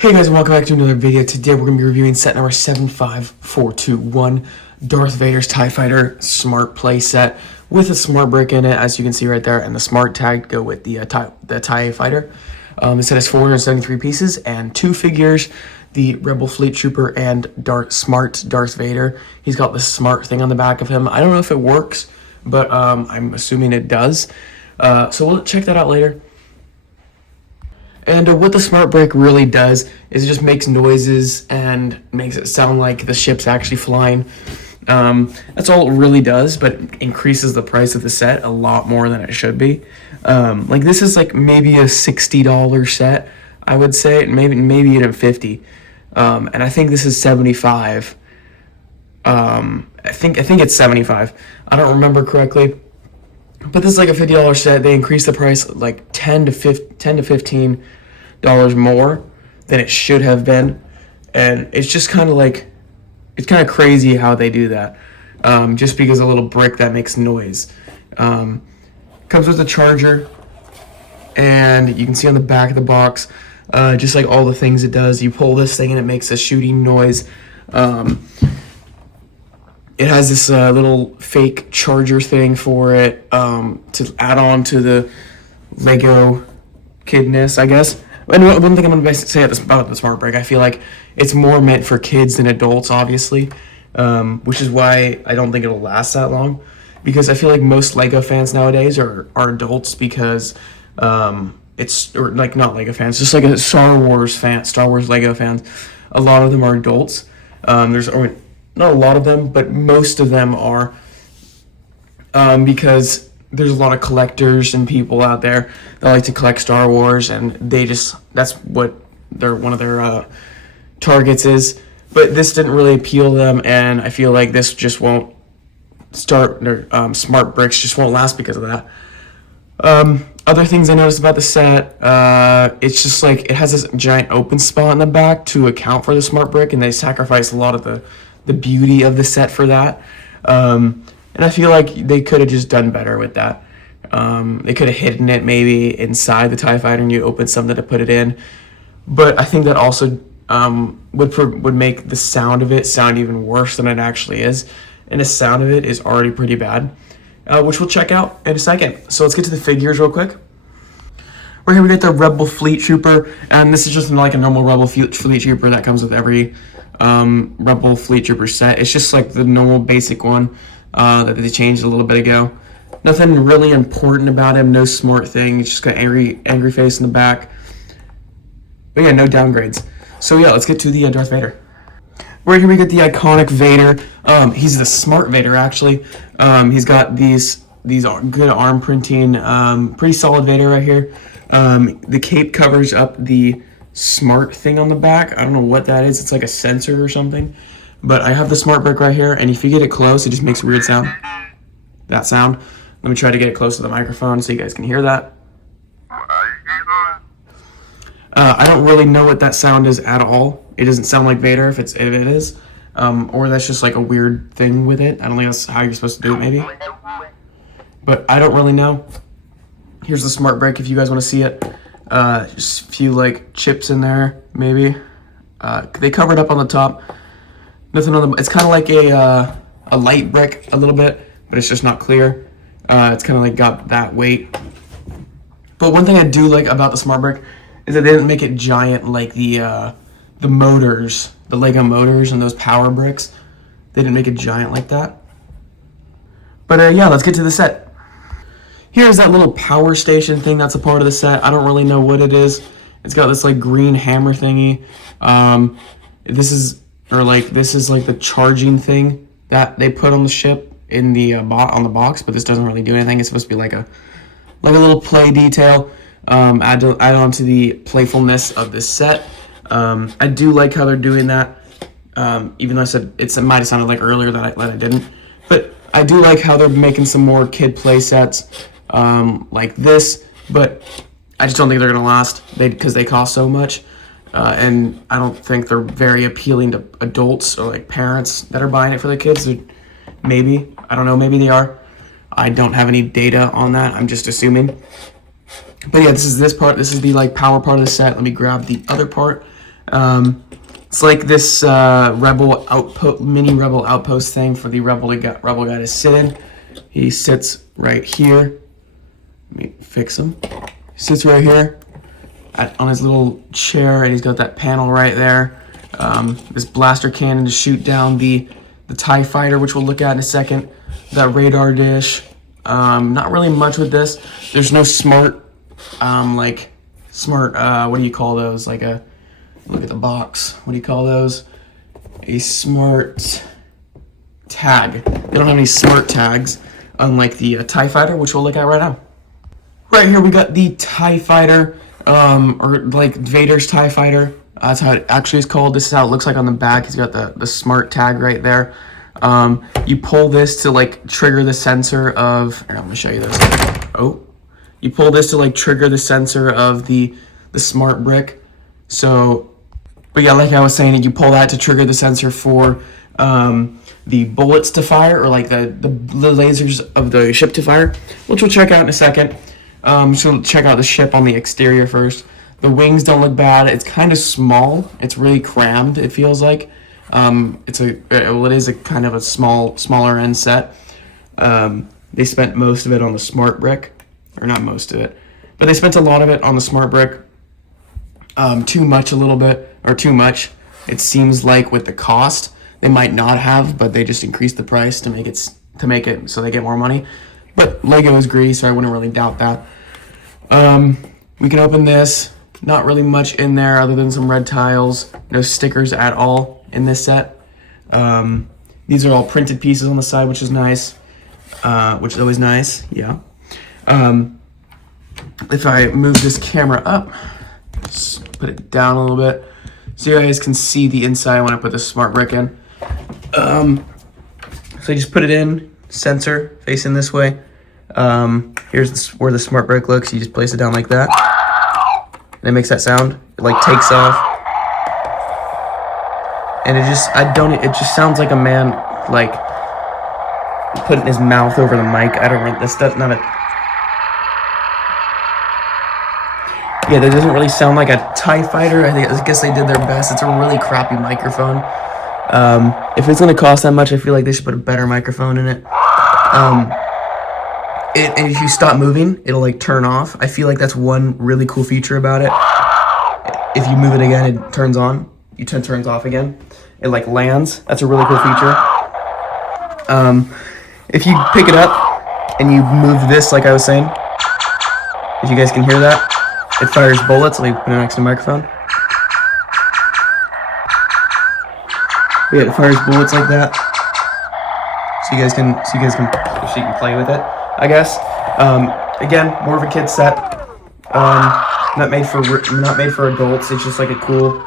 Hey guys, and welcome back to another video. Today we're going to be reviewing set number 75421, Darth Vader's TIE Fighter Smart Play Set with a smart brick in it, as you can see right there, and the smart tag to go with the TIE Fighter. The set has 473 pieces and 2 figures, the Rebel Fleet Trooper and Smart Darth Vader. He's got the smart thing on the back of him. I don't know if it works, but I'm assuming it does. So we'll check that out later. And what the smart brick really does is it just makes noises and makes it sound like the ship's actually flying. That's all it really does, but increases the price of the set a lot more than it should be. Like this is like maybe a $60 set, I would say, maybe even $50. And I think this is $75. I think it's $75. I don't remember correctly, but this is like a $50 set. They increased the price like $10 to $15 more than it should have been, and it's just kind of like, it's kind of crazy how they do that, just because a little brick that makes noise. Comes with a charger, and you can see on the back of the box, just like all the things it does, you pull this thing and it makes a shooting noise. It has this little fake charger thing for it, to add on to the Lego kidness, I guess. And one thing I'm going to say about the smart brick, I feel like it's more meant for kids than adults, obviously, which is why I don't think it'll last that long, because I feel like most Lego fans nowadays are adults, because it's, or like not Lego fans, just like a Star Wars Lego fans. A lot of them are adults. Or not a lot of them, but most of them are, because there's a lot of collectors and people out there that like to collect Star Wars, and that's what one of their targets is. But this didn't really appeal to them, and I feel like this just won't start, their smart bricks just won't last because of that. Other things I noticed about the set, it's just like it has this giant open spot in the back to account for the smart brick, and they sacrifice a lot of the beauty of the set for that. And I feel like they could have just done better with that. They could have hidden it maybe inside the TIE Fighter and you open something to put it in. But I think that also would make the sound of it sound even worse than it actually is. And the sound of it is already pretty bad, which we'll check out in a second. So let's get to the figures real quick. Right here we get the Rebel Fleet Trooper, and this is just like a normal Rebel Fleet Trooper that comes with every Rebel Fleet Trooper set. It's just like the normal basic one that they changed a little bit ago. Nothing really important about him, no smart thing. He's just got angry face in the back. But yeah, no downgrades. So yeah, let's get to the Darth Vader. Right here we get the iconic Vader. He's the smart Vader, actually. He's got these good arm printing, pretty solid Vader right here. The cape covers up the smart thing on the back. I don't know what that is. It's like a sensor or something. But I have the smart brick right here, and if you get it close, it just makes a weird sound. That sound. Let me try to get it close to the microphone so you guys can hear that. I don't really know what that sound is at all. It doesn't sound like Vader if it is. Or that's just like a weird thing with it. I don't think that's how you're supposed to do it, maybe. But I don't really know. Here's the smart brick if you guys want to see it. Just a few like chips in there, maybe. They covered up on the top. Nothing on the. It's kind of like a light brick a little bit, but it's just not clear. It's kind of like got that weight. But one thing I do like about the smart brick is that they didn't make it giant like the motors, the Lego motors and those power bricks. They didn't make it giant like that. But yeah, let's get to the set. Here's that little power station thing that's a part of the set. I don't really know what it is. It's got this like green hammer thingy. This is like the charging thing that they put on the ship in the on the box, but this doesn't really do anything. It's supposed to be like a little play detail, add on to the playfulness of this set. I do like how they're doing that, even though I said it might have sounded like earlier that I didn't, but I do like how they're making some more kid play sets like this, but I just don't think they're gonna last because they cost so much. And I don't think they're very appealing to adults or like parents that are buying it for their kids. Maybe, I don't know, maybe they are. I don't have any data on that. I'm just assuming. But yeah, this is the like power part of the set. Let me grab the other part. It's like this rebel outpost, mini rebel outpost thing for the rebel guy to sit in. He sits right here. Let me fix him. He sits right here on his little chair, and he's got that panel right there. This blaster cannon to shoot down the TIE fighter, which we'll look at in a second. That radar dish. Not really much with this. There's no smart, what do you call those? Like a, look at the box. What do you call those? A smart tag. They don't have any smart tags, unlike the TIE fighter, which we'll look at right now. Right here we got the TIE fighter, or like Vader's TIE fighter. That's how it actually is called. This is how it looks like on the back. He's got the smart tag right there. You pull this to like trigger the sensor of, here, I'm gonna show you this. Oh, you pull this to like trigger the sensor of the smart brick. So, but yeah, like I was saying, you pull that to trigger the sensor for the bullets to fire, or like the lasers of the ship to fire, which we'll check out in a second. So check out the ship on the exterior first. The wings don't look bad. It's kind of small. It's really crammed, it feels like. It is a kind of a smaller end set. They spent most of it on the smart brick, or not most of it, but they spent a lot of it on the smart brick. Too much, it seems like, with the cost. They might not have, but they just increased the price to make it so they get more money. But Lego is greedy, so I wouldn't really doubt that. We can open this. Not really much in there other than some red tiles. No stickers at all in this set. These are all printed pieces on the side, which is nice. Which is always nice, yeah. If I move this camera up, just put it down a little bit, so you guys can see the inside when I put the smart brick in. So you just put it in, sensor facing this way. Here's where the smart brick looks. You just place it down like that, and it makes that sound. It like takes off, and it just sounds like a man like putting his mouth over the mic. I don't know. That's not a. Yeah, that doesn't really sound like a TIE fighter. I guess they did their best. It's a really crappy microphone. If it's gonna cost that much, I feel like they should put a better microphone in it. And if you stop moving, it'll like turn off. I feel like that's one really cool feature about it. If you move it again, it turns on. Turns off again. It like lands. That's a really cool feature. If you pick it up and you move this, like I was saying, if you guys can hear that, it fires bullets. Let me put it next to the microphone. Yeah, it fires bullets like that. So you guys can play with it, I guess. Again, more of a kid set. Not made for adults. It's just like a cool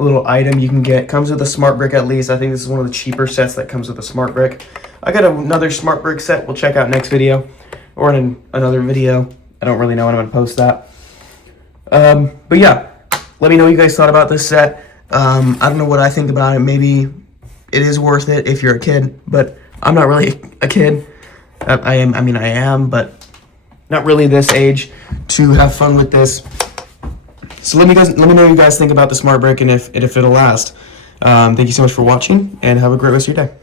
little item you can get. Comes with a smart brick at least. I think this is one of the cheaper sets that comes with a smart brick. I got another smart brick set we'll check out next video, or in another video. I don't really know when I'm gonna post that. But yeah, let me know what you guys thought about this set. I don't know what I think about it. Maybe it is worth it if you're a kid, but I'm not really a kid. I am, but not really this age to have fun with this. So let me know what you guys think about the smart brick and if it'll last. Thank you so much for watching, and have a great rest of your day.